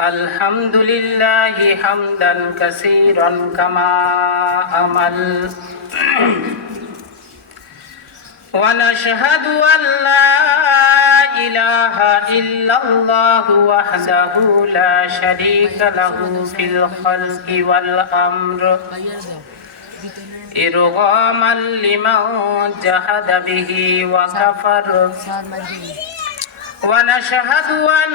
الحمد لله حمدا كثيرا كما أمل ونشهد أن لا إله إلا الله وحده لا شريك له في الخلق والأمر إرغاما لمن جحد به وكفر ونشهد أن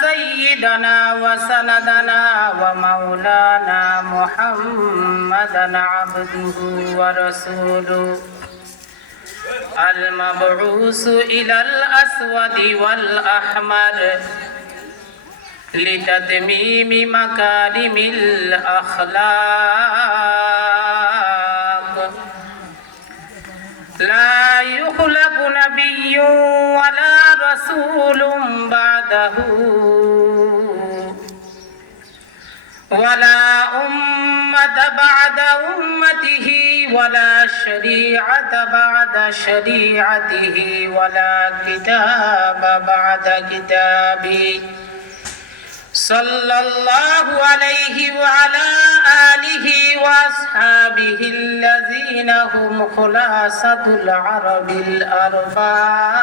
سيدنا وسندنا ومولانا محمدا عبده ورسوله المبعوث إلى الأسود والأحمر لتتميم مكارم الأخلاق لا يخلق نبي ولا رسول بعده ولا أمة بعد أمته ولا شريعة بعد شريعته ولا كتاب بعد كتابه صلى الله عليه وعلى آله وأصحابه الذين هم خلاصة العرب الأربعة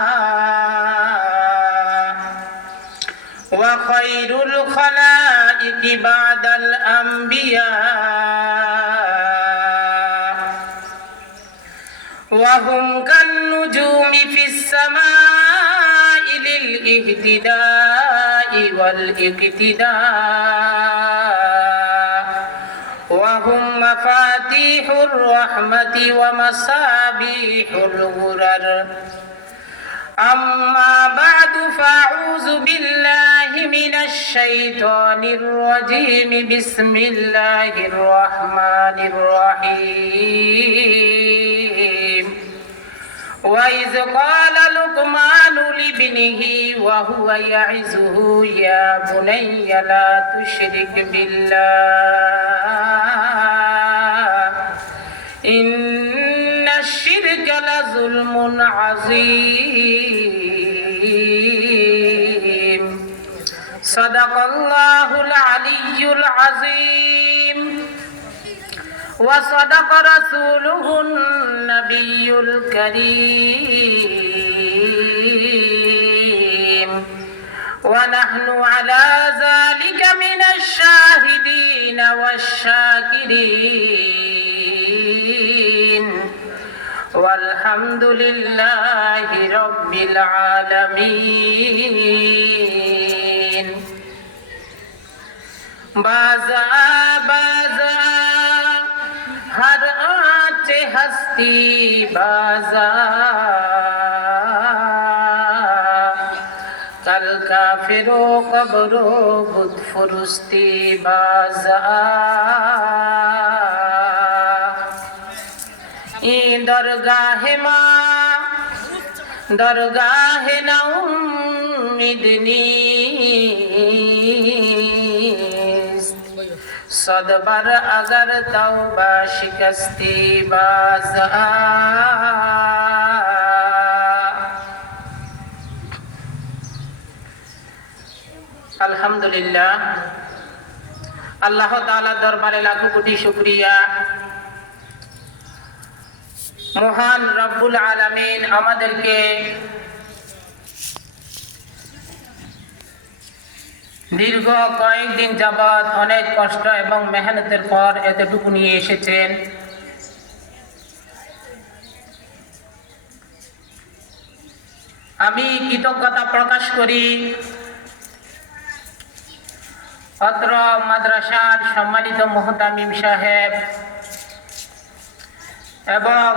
وخير الخلائق بعد الأنبياء وهم كالنجوم في السماء للاهتداء والاقتداء وهم مفاتيح الرحمة ومصابيح الغرر أما بعد فأعوذ بالله من الشيطان الرجيم بسم الله الرحمن الرحيم وإذ قال لقمان لابنه وهو يعظه يا بني لا تشرك بالله إن الشرك لظلم عظيم صدق الله العلي العظيم وصدق رسوله النبي الكريم ونحن على ذلك من الشاهدين والشاكرين والحمد لله رب العالمين बाज़ा बाज़ा हर आँच हस्ती बाज़ा कल काफिरो कब्रो बुत फुरुस्ती बाज़ा ई दरगाह माँ दरगाह ना उम्मीदनी सदबर अगर तौबा शिकस्ती बाज़ा अल्हम्दुलिल्लाह अल्लाह ताआला दरबारे लाखों कोटी शुक्रिया মহান রব্বুল আলামিন আমাদেরকে দীর্ঘ কয়েকদিন যাবৎ অনেক কষ্ট এবং মেহনতের পর এতটুকু নিয়ে এসেছেন। আমি কৃতজ্ঞতা প্রকাশ করি অত্র মাদ্রাসার সম্মানিত মুহতামিম সাহেব এবং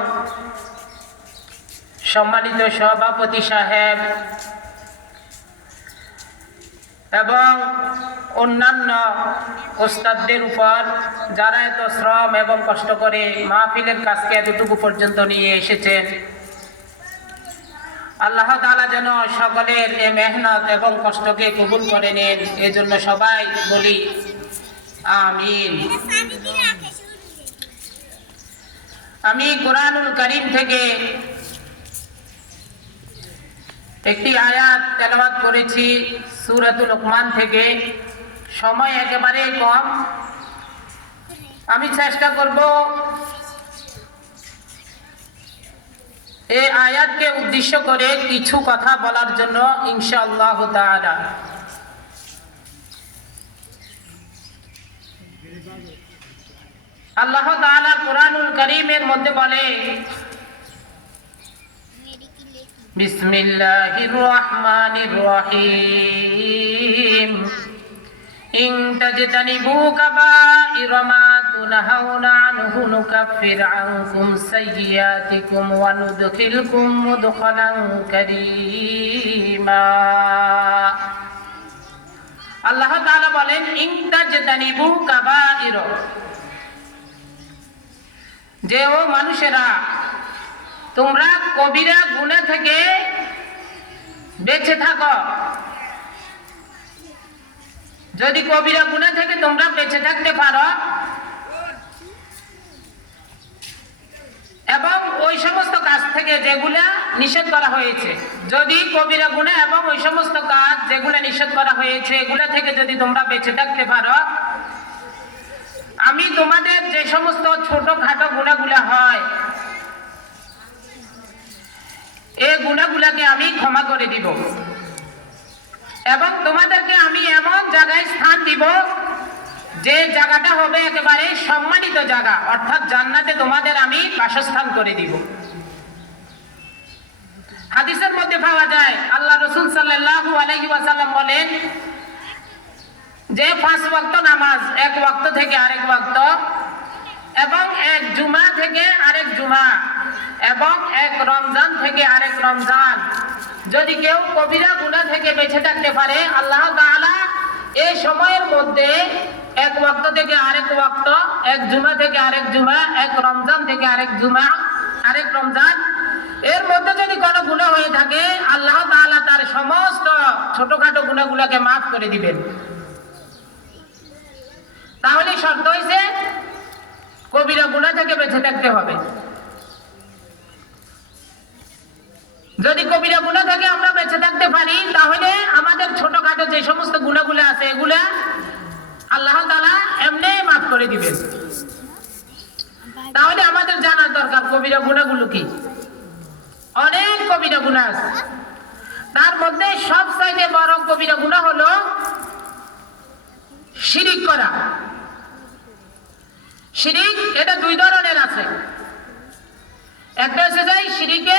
সম্মানিত সভাপতি সাহেব এবং অন্যান্য ওস্তাদদের উপর যারা এত শ্রম এবং কষ্ট করে মাহফিলের কাজকে এতটুকু পর্যন্ত নিয়ে এসেছেন। আল্লাহ তাআলা যেন সকলের এই মেহনত এবং কষ্টকে কবুল করে নেন, এজন্য সবাই বলি আমিন। আমি কুরআনুল কারীম থেকে একটি আয়াত তেলাওয়াত করেছি সূরাতুল লোকমান থেকে। সময় একেবারে কম, আমি চেষ্টা করব এই আয়াতকে উদ্দেশ্য করে কিছু কথা বলার জন্য ইনশাআল্লাহ তাআলা। আল্লাহ তাআলা কুরআনুল কারীমের মধ্যে বলে, বিসমিল্লাহির রহমানির রহিম, ইন তাজতানিবু কাবাইরা মা তুনহাউনা আনহু নুকাফির আনকুম সাইয়্যাতিকুম ওয়া নুদখিলকুম মুদখালান কারীমা। আল্লাহ তাআলা বলেন, ইন তাজতানিবু কাবাইরা, যে ও মানুষেরা, তোমরা কবিরা গুনাহ থেকে বেঁচে থাকো। যদি কবিরা গুনাহ থেকে তোমরা বেঁচে থাকতে পারো এবং ওই সমস্ত কাজ থেকে যেগুলা নিষেধ করা হয়েছে, যদি কবিরা গুনাহ এবং ওই সমস্ত কাজ যেগুলা নিষেধ করা হয়েছে এগুলা থেকে যদি তোমরা বেঁচে থাকতে পারো, আমি তোমাদের যে সমস্ত ছোটখাটো গুনাহগুলা হয় এই গুনাহগুলাকে আমি ক্ষমা করে দিব এবং তোমাদেরকে আমি এমন জায়গায় স্থান দিব যে জায়গাটা হবে একেবারে সম্মানিত জায়গা, অর্থাৎ জান্নাতে তোমাদের আমি বাসস্থান করে দিব। হাদিসের মধ্যে পাওয়া যায়, আল্লাহ রাসূল সাল্লাল্লাহু আলাইহি ওয়াসাল্লাম বলেন যে 5 ওয়াক্ত নামাজ, এক ওয়াক্ত থেকে আরেক ওয়াক্ত, এবং এক জুমা থেকে আরেক জুমা, এবং এক রমজান থেকে আরেক রমজান, যদি কেউ কবিরা গুনাহ থেকে বেঁচে থাকতে পারে, আল্লাহ তাআলা এই সময়ের মধ্যে এক ওয়াক্ত থেকে আরেক ওয়াক্ত, এক জুমা থেকে আরেক জুমা, এক রমজান থেকে আরেক জুমা, আরেক রমজান, এর মধ্যে যদি কোনো গুনাহ হয়ে থাকে আল্লাহ তাআলা তার সমস্ত ছোটখাটো গুনাহগুলোকে মাফ করে দিবেন। তাহলে শর্ত হইছে কবিরা গুনাহ থেকে বেঁচে থাকতে হবে। যদি কবিরা গুনাহ থেকে আমরা বেঁচে থাকতে পারি তাহলে আমাদের ছোটখাটো যে সমস্ত গুনাহগুলো আছে এগুলা আল্লাহ তাআলা এমনি মাফ করে দিবেন। তাহলে আমাদের জানার দরকার কবিরা গুনাহগুলো কি। অনেক কবিরা গুনাহ আছে, তার মধ্যে সবচাইতে বড় কবিরা গুনাহ হলো শিরিক করা। শিরিক এটা দুই ধরনের আছে, একটা হচ্ছে যে শিরিকে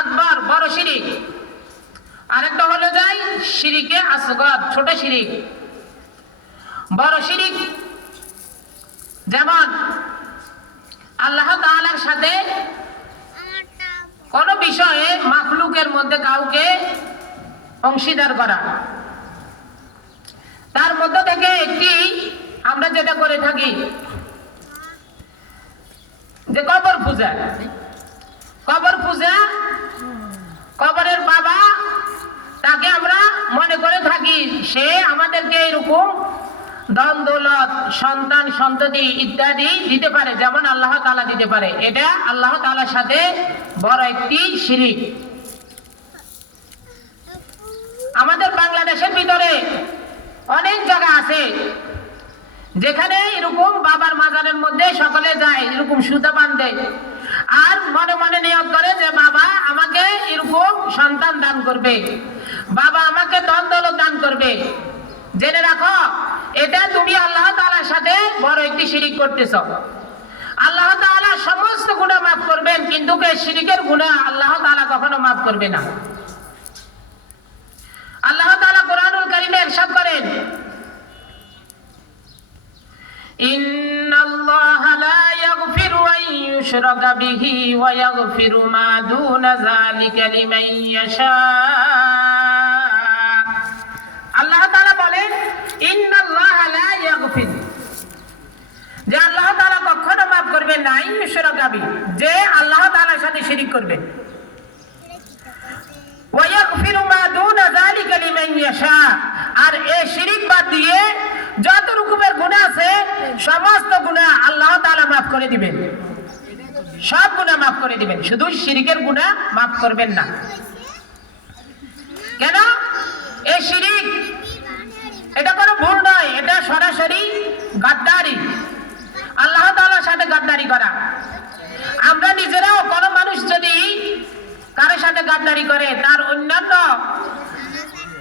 আকবার, বড় শিরিক, আরেকটা হলো যায় শিরিকে আসগর, ছোট শিরিক। বড় শিরিক যেমন আল্লাহ তাআলার সাথে কোন বিষয়ে মাখলুকের মধ্যে কাউকে অংশীদার করা। তার মধ্য থেকে একটি আমরা যেটা করে থাকি যে কবর পূজা। কবর পূজা, কবরের বাবা তাকে আমরা মনে করে থাকি সে আমাদেরকে এরকম ধন দৌলত, সন্তান সন্ততি ইত্যাদি দিতে পারে, যেমন আল্লাহ তাআলা দিতে পারে। এটা আল্লাহ তাআলার সাথে বড় একটি শিরিক। আমাদের বাংলাদেশের ভিতরে অনেক জায়গা আছে যেখানে এরকম বাবার মাজারের মধ্যে সকলে যায়, এরকম সুতা বাঁধে আর মনে মনে নিয়ত করে যে বাবা আমাকে এরকম সন্তান দান করবে, বাবা আমাকে ধন দৌলত দান করবে। জেনে রাখো এটা তুমি আল্লাহ তাআলার সাথে বড় একটি শিরিক করতেছ। আল্লাহ তাআলা সমস্ত গুনাহ মাফ করবেন, কিন্তু শিরিকের গুনাহ আল্লাহ তাআলা কখনো মাফ করবে না। আল্লাহ তাআলা কুরআনুল কারীমে ইরশাদ করেন, ইন্নাল্লাহা লা ইয়াগফিরু আন ইউশরাকা বিহি ওয়া ইয়াগফিরু মা দুনা যালিকা লিমান ইয়াশা। আল্লাহ তাআলা বলেন ইন্নাল্লাহা লা ইয়াগফির, যে আল্লাহ তাআলা কখনো মাফ করবেন না, ইউশরাকা বিহি, যে আল্লাহ তাআলার সাথে শিরিক করবে, ওয়া ইয়াগফিরু মা দুনা যালিকা লিমান ইয়াশা, আর এই শিরিক বাদ দিয়ে যত রকমের গুনাহ আছে সমস্ত গুনাহ আল্লাহ তাআলা মাফ করে দিবেন, সব গুনাহ মাফ করে দিবেন, শুধু শিরকের গুনাহ মাফ করবেন না। কেন? এই শিরিক এটা কোনো ভুল নয়, এটা সরাসরি গাদ্দারি, আল্লাহ তাআলার সাথে গাদ্দারি করা। আমরা নিজেরাও কোনো মানুষ যদি কারোর সাথে গাদ্দারি করে তার অন্যান্য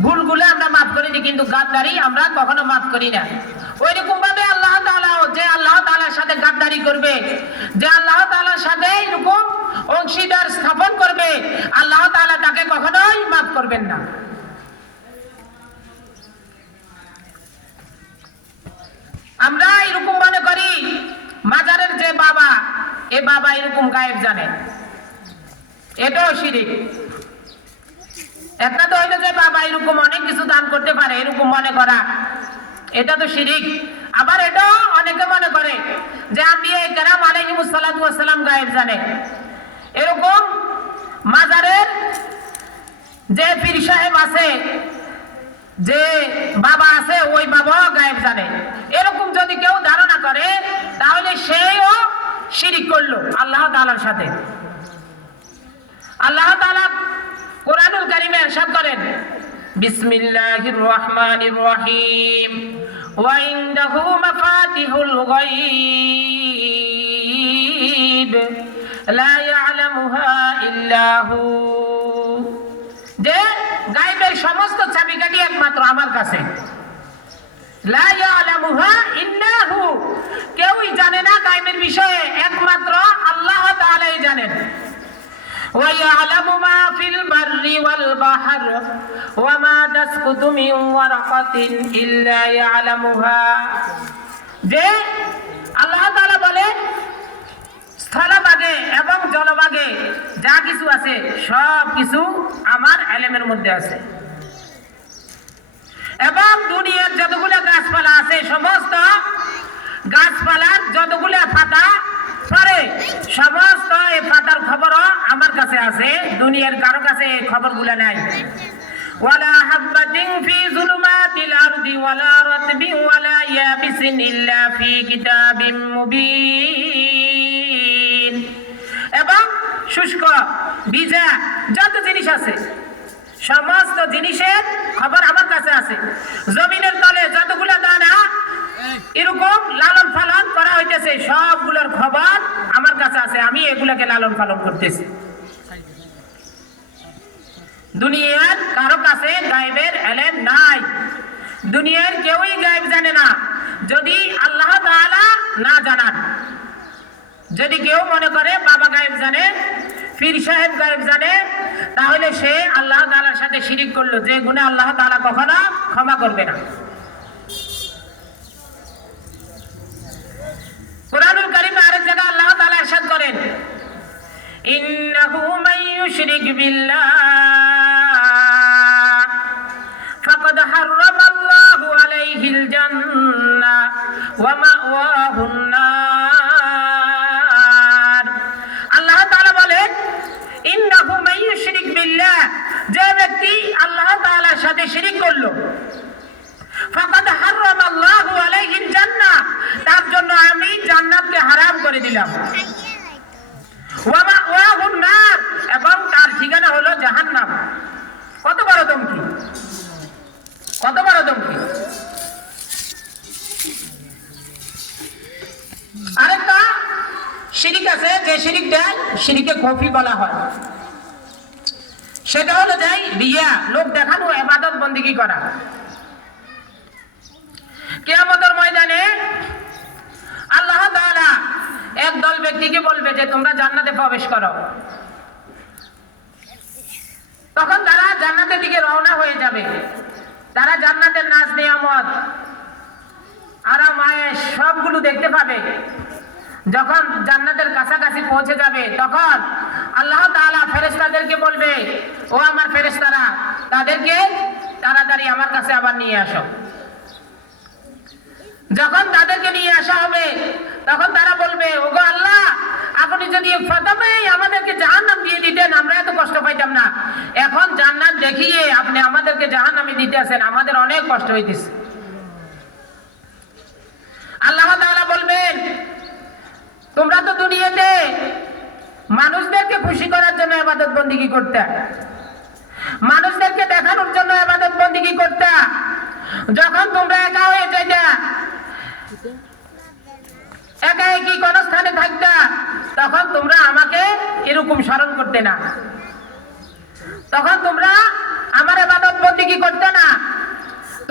ভুলগুলো আমরা মাফ করে দিই, কিন্তু গাদ্দারি আমরা কখনো মাফ করি না। ওইরকম ভাবে আল্লাহ তাআলাও, যে আল্লাহ তাআলার সাথে গাদ্দারি করবে, যে আল্লাহ তাআলার সাথে এরকম অংশীদার স্থাপন করবে, আল্লাহ তাআলা তাকে কখনোই মাফ করবেন না। আমরা এরকম মনে করি মাজারের যে বাবা, এ বাবা এরকম গায়েব জানে, এটাও শিরিক। একটা তো হইলো যে বাবা এরকম অনেক কিছু দান করতে পারে, এরকম মনে করা, এটা তো শিরিক। আবার এটাও অনেকে মনে করে যে আম্বিয়া কেরাম আলাইহিমুস সালাতু ওয়াস সালাম গায়েব জানে। এরকম মাজারের যে পীর সাহেব আছে, যে বাবা আছে, ওই বাবাও গায়েব জানে। এরকম যদি কেউ ধারণা করে তাহলে সেও শিরিক করলো আল্লাহ তাআলার সাথে। আল্লাহ তাআলা কোরআনুল কারীমে ইরশাদ করেন, বিসমিল্লাহির রহমানির রহিম, ওয়া ইনদাহু মাফাতিহুল গায়ব লা ইয়ালামুহা ইল্লা হু। যে গায়বের সমস্ত চাবিকাঠি একমাত্র আমার কাছে। লা ইয়ালামুহা ইল্লা হু, কেউই জানে না গায়বের বিষয়ে, একমাত্র আল্লাহ তাআলাই জানেন। وَيَعْلَمُ مَا فِي الْبَرِّ وَالْبَحْرِ وَمَا تَسْقُطُ مِنْ وَرَقَةٍ إِلَّا يَعْلَمُهَا। যে আল্লাহ তাআলা বলে স্থলভাগে এবং জলভাগে যা কিছু আছে সব কিছু আমার ইলমের মধ্যে আছে। এবং দুনিয়ার যতগুলো গাছপালা আছে, সমস্ত গাছপালার যতগুলো পাতা পরে, সমস্ত এই পাতার খবরও আমার কাছে আছে, দুনিয়ার কারো কাছে এই খবরগুলো নাই। ওয়ালা হাববাতিন ফি যুলুমাতিল আরদি ওয়ালা রাতবিন ওয়ালা ইয়াবিসিন ইল্লা ফি কিতাবিম মুবিন। এবং শুষ্ক ভিজা যত জিনিস আছে সমস্ত জিনিসের খবর আমার কাছে আছে। জমিনের তলে যতগুলো দানা এরকম লালন পালন করা হইতেছে, সবগুলোর খবর আমার কাছে আছে, আমি এগুলোকে লালন পালন করতেছি। দুনিয়ার কারো কাছে গায়েবের ইলম নাই, দুনিয়ার কেউই গায়েব জানে না যদি আল্লাহ তাআলা না জানান। যদি কেউ মনে করে বাবা গায়েব জানে, পীর সাহেব গায়েব জানে, তাহলে সে আল্লাহ তাআলার সাথে শিরিক করলো, যে গুনাহ আল্লাহ তাআলা কখনো ক্ষমা করবে না। কুরআনুল কারীমে আরেক জায়গায় আল্লাহ তাআলা ইরশাদ করেন, ইন্নাহু মান ইউশরিক বিল্লাহ ফাকাদ হারামাল্লাহু আলাইহিল জান্নাহ ওয়া মাওয়াহুন নার। আল্লাহ তাআলা বলেন, ইন্নাহু মান ইউশরিক বিল্লাহ, যে ব্যক্তি আল্লাহ তাআলার সাথে শিরিক করলো, ফাকাদ হারামাল্লাহু আলাইহিল জান্নাহ, তার জন্য আমি জান্নাতকে হারাম করে দিলাম। ওয়া মাওয়াহুন নার, এবং তার ঠিকানা হলো জাহান্নাম। কত বড় ধমকি, কত বড় ধমকি। আরেকটা শিরিক আছে, যে শিরিকটা শিরিকে খফি বলা হয়, সেটা হলো যে রিয়া, লোক দেখানো, ইবাদত বন্দেগী করা। কিয়ামতের ময়দানে আল্লাহ তাআলা একদল ব্যক্তিকে বলবে যে তোমরা জান্নাতে প্রবেশ করো। তখন তারা জান্নাতের দিকে রওনা হয়ে যাবে। তারা জান্নাতের নাজ নিয়ামত আরাম আয়েশ সবগুলো দেখতে পাবে। যখন জান্নাতের কাছাকাছি পৌঁছে যাবে, তখন আল্লাহ তাআলা ফেরেশতাদেরকে বলবে, ও আমার ফেরেশতারা, তাদেরকে তাড়াতাড়ি আমার কাছে আবার নিয়ে আসো। যখন তাদেরকে নিয়ে আসা হবে, তখন তারা বলবে, ওগো আল্লাহ, আপনি যদি প্রথমেই আমাদেরকে জাহান্নাম দিয়ে দিতেন, আমরা এত কষ্ট পাইতাম না। এখন জান্নাত দেখিয়ে আপনি আমাদেরকে জাহান্নামে দিতে আছেন, আমাদের অনেক কষ্ট হইতেছে। আল্লাহ তাআলা বলবেন, তোমরা তো দুনিয়াতে মানুষদেরকে খুশি করার জন্য ইবাদত বন্দেগী করতে, মানুষদেরকে দেখানোর জন্য ইবাদত বন্দেগী করতা, যখন তোমরা একা হয়ে যাইতা, একা একই কোন স্থানে থাকতা, তখন তোমরা আমাকে এরকম স্মরণ করতে না, তখন তোমরা আমার ইবাদত বন্দেগী করতে না।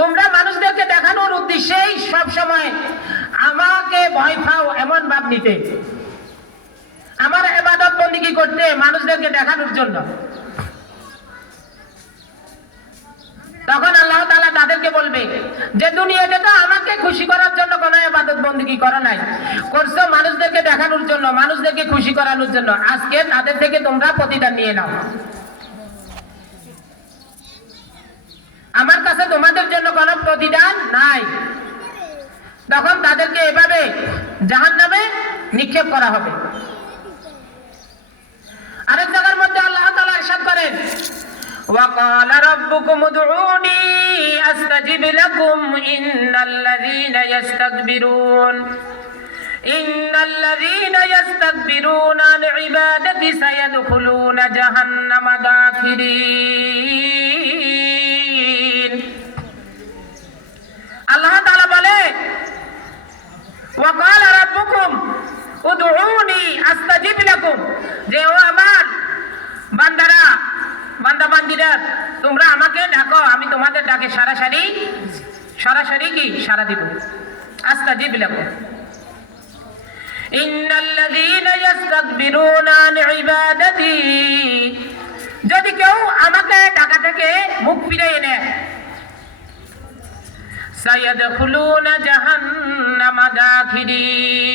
তোমরা মানুষদেরকে দেখানোর উদ্দেশ্যেই সব সময় আমাকে ভয় পাও এমন ভাব নিতে, আমার ইবাদত বন্দেগী করতে মানুষদেরকে দেখানোর জন্য। তখন আল্লাহ তাআলা তাদেরকে বলবে যে দুনিয়াতে তো আমাকে খুশি করার জন্য কোনো ইবাদত বন্দেগী করো নাই, করছো মানুষদেরকে দেখানোর জন্য, মানুষদেরকে খুশি করানোর জন্য। আজকে তাদের থেকে তোমরা প্রতিদান নিয়ে নাও, আমার কাছে তোমাদের জন্য কোনো প্রতিদান নাই। তখন তাদেরকে এভাবে জাহান্নামে নিক্ষেপ করা হবে। আরেক জায়গার মধ্যে আল্লাহ তাআলা ইরশাদ করেন, وَقَالَ رَبُّكُمُ ادْعُونِي أَسْتَجِبْ لَكُمْ إِنَّ الَّذِينَ يَسْتَكْبِرُونَ عَنْ عِبَادَتِي سَيَدْخُلُونَ جَهَنَّمَ دَاخِرِينَ। আল্লাহ তাআলা বলে, وَقَالَ رَبُّكُمْ ادْعُونِي أَسْتَجِبْ لَكُمْ, যে ও আমার বান্দারা, বান্দা-বান্দীরা, তোমরা আমাকে ডাকো, আমি তোমাদের ডাকে সরাসরি কি সাড়া দিব। আস্তাজিব লাকুম ইন্নাল্লাযীনা ইস্তাকবিরুনা আন ইবাদাতি, যদি কেউ আমাকে ডাকা থেকে মুখ ফিরিয়ে নেয়, সায়াদখুলুনা জাহান্নামা দাখিরিন,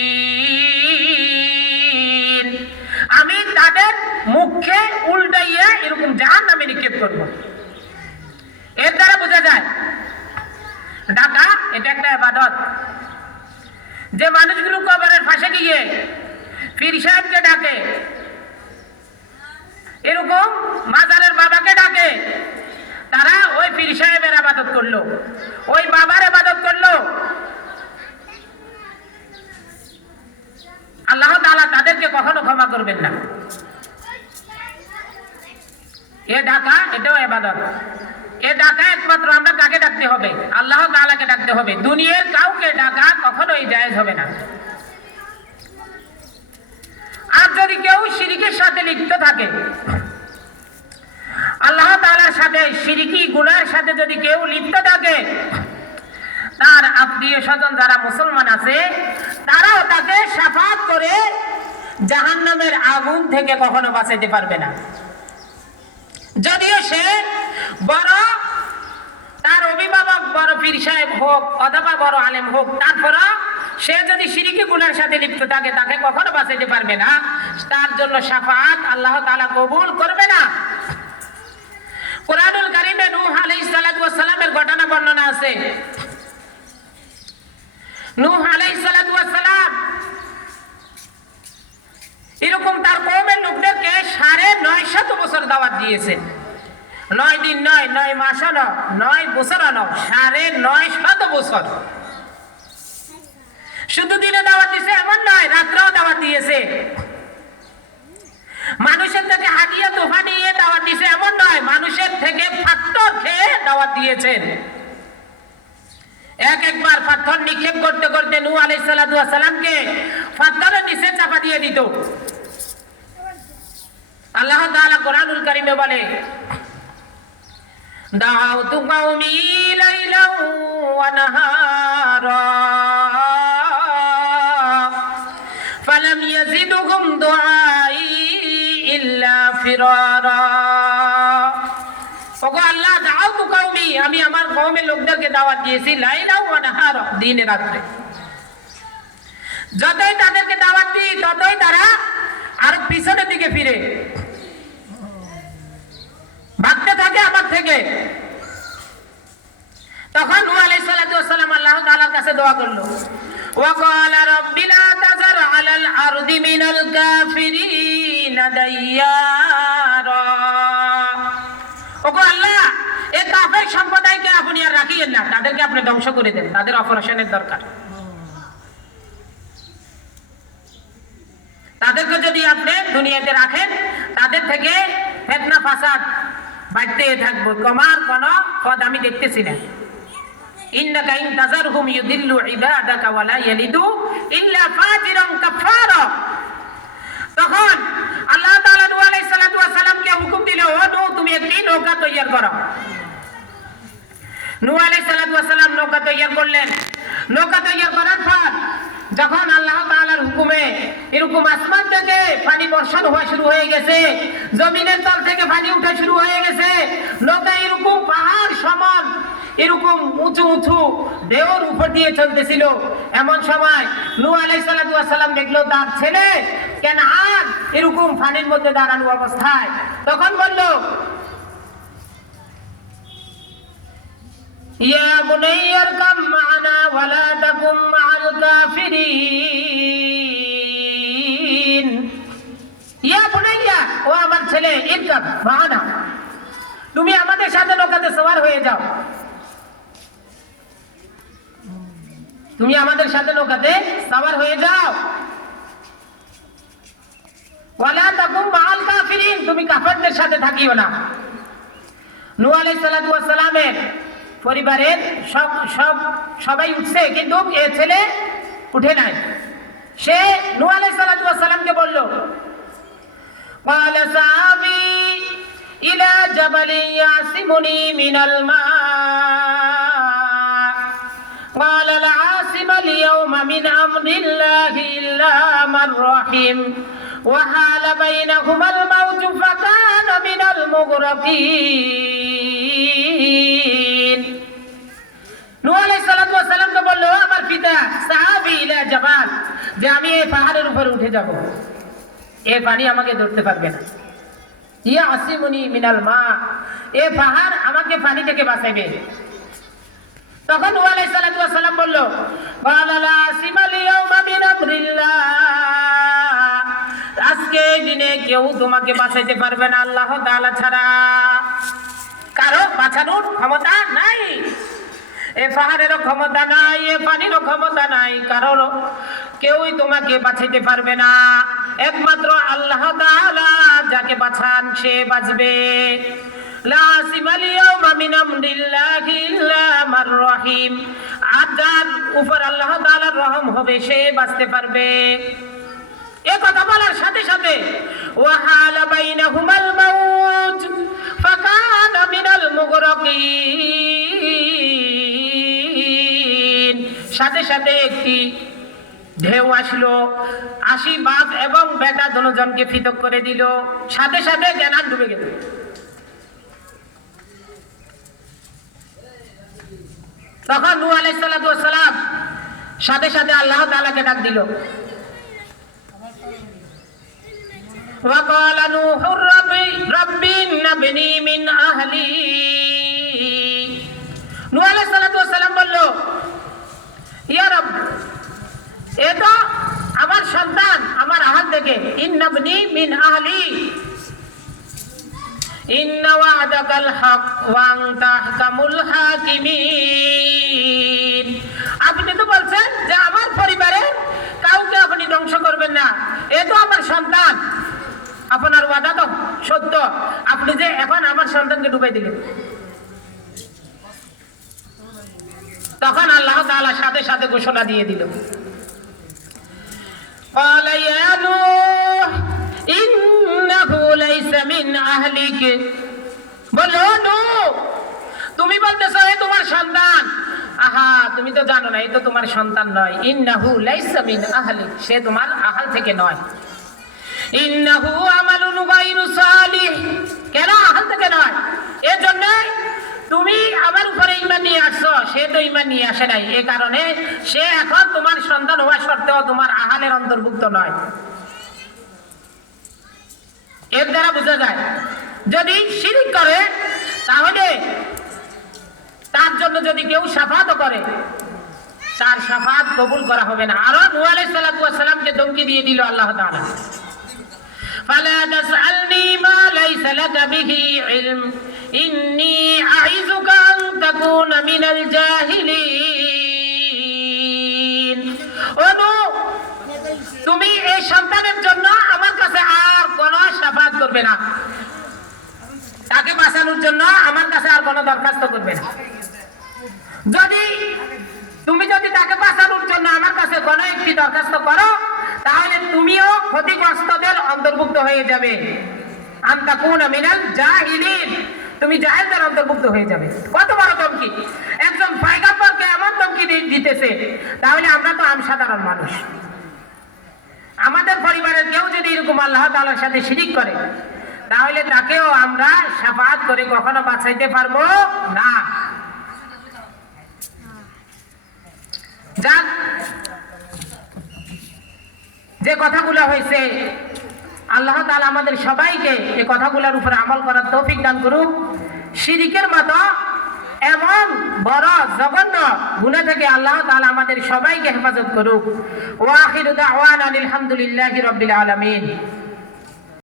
আমি তাদের মুখে উল্টাইয়া এরকম জাহান্নামে নিক্ষেপ করব। এর দ্বারা বোঝা যায় ডাকা এটা একটা ইবাদত। যে মানুষগুলো কবরের পাশে গিয়ে পীর সাহেবকে ডাকে, এরকম মাজারের বাবাকে ডাকে, তারা ওই পীর সাহেবের ইবাদত করলো, ওই বাবার ইবাদত করলো। আল্লাহ তাআলা তাদেরকে কখনো ক্ষমা করবেন না। এ ডাকা এটাও ইবাদত। এ ডাকা একমাত্র আমরা কাকে ডাকতে হবে? আল্লাহ তাআলাকে ডাকতে হবে। দুনিয়ার কাউকে ডাকা কখনোই জায়েজ হবে না। আর যদি কেউ শিরকের সাথে লিপ্ত থাকে, আল্লাহ তাআলার সাথে শিরকি গুনার সাথে যদি কেউ লিপ্ত থাকে, তার আত্মীয় স্বজন যারা মুসলমান আছে তারাও তাকে শাফাআত করে জাহান্নামের আগুন থেকে কখনো বাঁচাতে পারবে না। যদিও সে বড়, তার অভিভাবক বড় পীর সাহেব হোক অথবা বড় আলেম হোক, তারপরও সে যদি শিরকি গুনার সাথে লিপ্ত থাকে তাকে কখনো বাঁচাতে পারবে না, তার জন্য শাফাআত আল্লাহ তাআলা কবুল করবে না। কুরআনুল কারীমে নূহ আলাইহিস সালাতু ওয়াস সালামের ঘটনা বর্ণনা আছে। নূহ আলাইহিস সালাতু ওয়াস সালাম এরকম তার কওমের লোকদেরকে 950 বছর দাওয়াত দিয়েছেন। 9 দিন নয়, 9 মাস নয়, 9 বছর নয়, 950 বছর। শুধু দিনে দাওয়াত দিয়েছে এমন নয়, রাত্রেও দাওয়াত দিয়েছে। মানুষের থেকে হাদিয়া তোফা নিয়ে দাওয়াত দিয়েছে এমন নয়, মানুষের থেকে পাথর খেয়ে দাওয়াত দিয়েছেন। একবার পাথর নিক্ষেপ করতে করতে নূহ আলাইহিস সালাতু ওয়াস সালামকে পাথরের নিচে চাপা দিয়ে দিত। আল্লাহ তাআলা কুরআনুল কারীমে বলে, দাউতু কওমি লাইলান ওয়া নাহারা ফালাম ইয়াজিদুহুম দুআই ইল্লা ফিরারা। ওগো আল্লাহ, দাউতু কওমি, আমি আমার কওমের লোকদেরকে দাওয়াত দিয়েছি লাইলান ওয়া নাহারা, দিনে রাতে। যতই তাদেরকে দাওয়াত দিই ততই তারা আর পিছনের দিকে ফিরে ভাগতে থাকে আমার থেকে। তখন নূহ আলাইহিস সালাতু ওয়াস সালাম আল্লাহ তাআলার কাছে দোয়া করলো, ওয়া ক্বালা রাব্বি লা তাযার আলাল আরদি মিনাল কাফিরিনা দাইয়ারা। ওগো আল্লাহ, এই কাফের সম্প্রদায়কে আপনি আর রাখিয়েন না, তাদেরকে আপনি ধ্বংস করে দেন, তাদের অপারেশনের দরকার। তাদেরকে যদি আপনি দুনিয়াতে রাখেন, তাদের থেকে ফিতনা ফাসাদ বাড়তে থাকবো, কমার কোনো পদ আমি দেখতেছি না। ইন্নাকা ইন তাজারহুম ইউদিল্লু ইবাদাকা ওয়া লা ইয়ালিদু ইল্লা ফাজিরান কাফারা। তখন আল্লাহ তাআলা নূহ আলাইহিস সালাতু ওয়াস সালামকে হুকুম দিল, ও নূহ তুমি একটি নৌকা তৈরি করো। নূহ আলাইহিস সালাতু ওয়াস সালাম নৌকা তৈরি করলেন। নৌকা তৈরি করার পর যখন আল্লাহ তাআলার হুকুমে এরকম আসমান থেকে পানি বর্ষণ হওয়া শুরু হয়ে গেছে, জমিনের তল থেকে পানি উঠা শুরু হয়ে গেছে, নৌকা এরকম পাহাড় সমান এরকম উঁচু উঁচু ঢেউর উপর দিয়ে চলতেছিল। এমন সময় নূহ আলাইহিস সালাতু ওয়াস সালাম দেখলো তার ছেলে কেনআন এরকম পানির মধ্যে দাঁড়ানো অবস্থায়। তখন বলল, ইয়া বুনাইয়া আরকাম মা'ানা ওয়া লা তাকুম মা'আল কাফিরিন। ইয়া বুনাইয়া, ও আমার ছেলে, ইরকাম মা'ানা, তুমি আমাদের সাথে নৌকাতে সওয়ার হয়ে যাও। তুমি আমাদের সাথে নৌকাতে সওয়ার হয়ে যাও। ওয়া লা তাকুম মা'আল কাফিরিন, তুমি কাফেরদের সাথে থাকিও না। নূহ আলাইহিস সালাতু ওয়াস সালামের পরিবারের সবাই উঠছে, কিন্তু এ ছেলে উঠে নাই। সে নূহ আলাইহিস সালাতু ওয়াস সালামকে বলল, ক্বালা সাবি ইলা জাবালি ইয়াসিমুনি মিনাল মা ক্বালা লা আসিমাল ইয়াওমা মিন আমরিল্লাহি ইল্লা মান রাহিম ওয়া হালা বাইনাহুমাল মাউজু ফাকানা মিনাল মুগরাকিন। নূহ আলাইহিস সালাতু ওয়াস সালামকে বলল, আমার পিতা সাহাবী ইলা জাবাল, যে আমি এই পাহাড়ের উপর উঠে যাব, এই পানি আমাকে ধরতে পারবে না। ইয়া আসিমুনি মিনাল মা, এই পাহাড় আমাকে পানি থেকে বাঁচাবে। তখন নূহ আলাইহিস সালাতু ওয়াস সালাম বলল, ক্বালা লা আসিমাল ইয়াওমা মিন আমরিল্লাহ, আজকে দিনে কেউ তোমাকে বাঁচাইতে পারবে না আল্লাহ তাআলা ছাড়া। কারো বাঁচানোর ক্ষমতা নাই, এ পাহাড়েরও ক্ষমতা নাই, এ পানিরও ক্ষমতা নাই, কারণ কেউই তোমাকে বাঁচাইতে পারবে না। একমাত্র আল্লাহ তাআলা যাকে বাঁচান সে বাঁচবে। লা আসিমাল ইয়াওমা মিন আমরিল্লাহি ইল্লা মান রাহিম, আর যার উপর আল্লাহ তাআলার রহম হবে সে বাঁচতে পারবে। এ কথা বলার সাথে সাথে ওয়া হালা বাইনাহুমাল মাউজ ফাকানা মিনাল মুগরাকিন, সাথে সাথে একটি ঢেউ আসলো, 80 বাপ এবং বেটা দুজনকে পৃথক করে দিল। সাথে সাথে কেনআন ডুবে গেল। তখন নূহ আলাইহিস সালাতু ওয়াস সালাম সাথে সাথে আল্লাহ তাআলাকে ডাক দিল, ওয়া ক্বালা নূহুর রাব্বি ইন্নাবনি মিন আহলি। নূহ আলাইহিস সালাতু ওয়াস সালাম বলল, ইয়া রব, এ তো আমার সন্তান আমার আহাল থেকে, ইন্নাবনি মিন আহলি ইন্না ওয়া'দাকাল হক ওয়া আনতা আহকামুল হাকিমিন। আপনি তো বলছেন যে আমার পরিবারের কাউকে আপনি ধ্বংস করবেন না, এ তো আমার সন্তান, আপনার ওয়াদা তো সত্য, আপনি যে এখন আমার সন্তানকে ডুবাই দিলেন। তখন আল্লাহ তাআলা সাথে সাথে ঘোষণা দিয়ে দিল, ক্বালা ইয়া নূহ ইন্নাহু লাইসা মিন আহলিক। বলো নূহ, তুমি বলতেছো এ তোমার সন্তান, আহা তুমি তো জানো না, এই তো তোমার সন্তান নয়। ইন্নাহু লাইসা মিন আহলিক, সে তোমার আহাল থেকে নয়। ইন্নাহু আমালুন গায়রু সালিহ, কেন আহাল থেকে নয়? এর জন্য তুমি আমার উপরে ঈমান নিয়ে আসছো, সে তো ঈমান নিয়ে আসে নাই, এই কারণে সে এখন তোমার সন্তান হওয়া সত্ত্বেও তোমার আহালের অন্তর্ভুক্ত নয়। এর দ্বারা বোঝা যায় যদি শিরক করে তাহলে তার জন্য যদি কেউ শাফাআত করে তার শাফাআত কবুল করা হবে না। আর নূহ আলাইহিস সালাতু ওয়াস সালামকে ধমকি দিয়ে দিল আল্লাহ তাআলা, ফালা তাসআলনি মা লাইসা লাকা বিহি ইলম ইন্নী আইযুকা আন তাকুনা মিনাল জাহিলিন। ও নূহ, তুমি এই সন্তানের জন্য আমার কাছে আর কোনো শাফাআত করবে না, তাকে বাঁচানোর জন্য আমার কাছে আর কোনো দরখাস্ত করবে না। যদি তুমি তাকে বাঁচানোর জন্য আমার কাছে কোনো একটি দরখাস্ত করো, তাহলে তুমিও ক্ষতিগ্রস্তদের অন্তর্ভুক্ত হয়ে যাবে। আনতাকুনা মিনাল জাহিলিন, তুমি জাহেলদের অন্তর্ভুক্ত হয়ে যাবে। কত বড় ধমকি! একজন পয়গম্বরকে এমন ধমকি দিতেছে, তাহলে আমরা তো সাধারণ মানুষ। আমাদের পরিবারের কেউ যদি এরকম আল্লাহ তাআলার সাথে শিরিক করে, তাহলে তাকেও আমরা শাফাআত করে কখনো বাঁচাইতে পারবো না। যাক, যে কথাগুলো হয়েছে, আল্লাহ তাআলা আমাদের সবাইকে এই কথাগুলোর উপরে আমল করার তৌফিক দান করুক। শিরিকের মতো এমন বড় জঘন্য গুনাহ থেকে আল্লাহ তাআলা আমাদের সবাইকে হেফাজত করুক। ওয়া আখিরু দাওয়ানা আলহামদুলিল্লাহি রাব্বিল আলামিন।